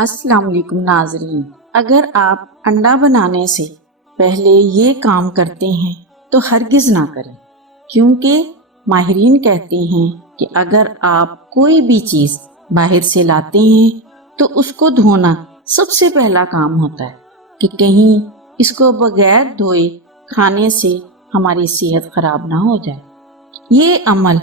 السلام علیکم ناظرین، اگر آپ انڈا بنانے سے پہلے یہ کام کرتے ہیں تو ہرگز نہ کریں، کیونکہ ماہرین کہتے ہیں کہ اگر آپ کوئی بھی چیز باہر سے لاتے ہیں تو اس کو دھونا سب سے پہلا کام ہوتا ہے کہ کہیں اس کو بغیر دھوئے کھانے سے ہماری صحت خراب نہ ہو جائے۔ یہ عمل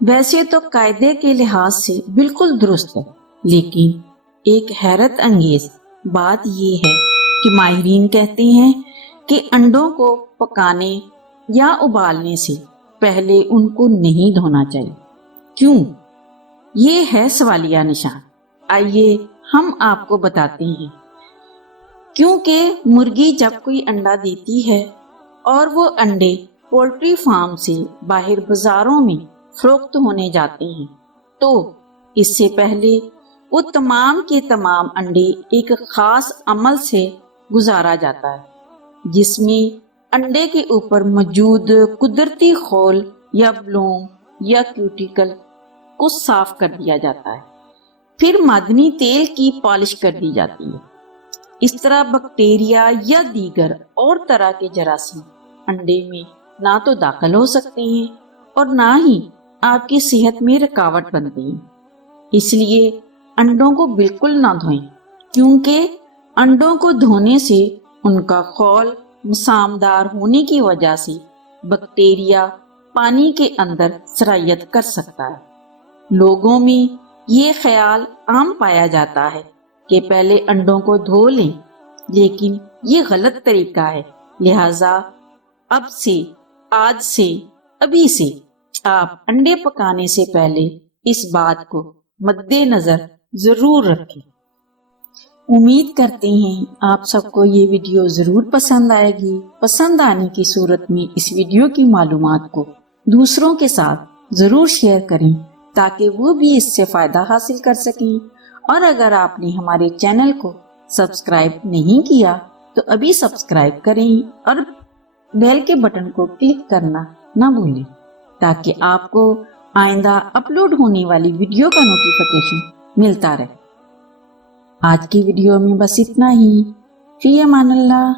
ویسے تو قاعدے کے لحاظ سے بالکل درست ہے، لیکن ایک حیرت انگیز بات یہ ہے کہ ماہرین کہتے ہیں کہ انڈوں کو پکانے یا ابالنے سے پہلے ان کو نہیں دھونا چاہیے۔ کیوں؟ یہ ہے سوالیہ نشان۔ آئیے ہم آپ کو بتاتے ہیں۔ کیونکہ مرغی جب کوئی انڈا دیتی ہے اور وہ انڈے پولٹری فارم سے باہر بازاروں میں فروخت ہونے جاتے ہیں تو اس سے پہلے وہ تمام کے تمام انڈے ایک خاص عمل سے گزارا جاتا ہے، جس میں انڈے کے اوپر موجود قدرتی خول یا بلوم یا کیوٹیکل کو صاف کر دیا جاتا ہے، پھر معدنی تیل کی پالش کر دی جاتی ہے۔ اس طرح بیکٹیریا یا دیگر اور طرح کے جراثیم انڈے میں نہ تو داخل ہو سکتے ہیں اور نہ ہی آپ کی صحت میں رکاوٹ بنتے ہیں۔ اس لیے انڈوں کو بالکل نہ دھوئیں، کیونکہ انڈوں کو دھونے سے ان کا خول مسامدار ہونے کی وجہ سے بیکٹیریا پانی کے اندر سرایت کر سکتا ہے۔ لوگوں میں یہ خیال عام پایا جاتا ہے کہ پہلے انڈوں کو دھو لیں، لیکن یہ غلط طریقہ ہے۔ لہذا ابھی سے آپ انڈے پکانے سے پہلے اس بات کو مد نظر ضرور رکھیں۔ امید کرتے ہیں آپ سب کو یہ ویڈیو ضرور پسند آئے گی۔ پسند آنے کی صورت میں اس ویڈیو کی معلومات کو دوسروں کے ساتھ ضرور شیئر کریں تاکہ وہ بھی اس سے فائدہ حاصل کر سکیں۔ اور اگر آپ نے ہمارے چینل کو سبسکرائب نہیں کیا تو ابھی سبسکرائب کریں اور بیل کے بٹن کو کلک کرنا نہ بھولیں تاکہ آپ کو آئندہ اپلوڈ ہونے والی ویڈیو کا نوٹیفیکیشن ملتا رہے۔ آج کی ویڈیو میں بس اتنا ہی۔ فی امان اللہ۔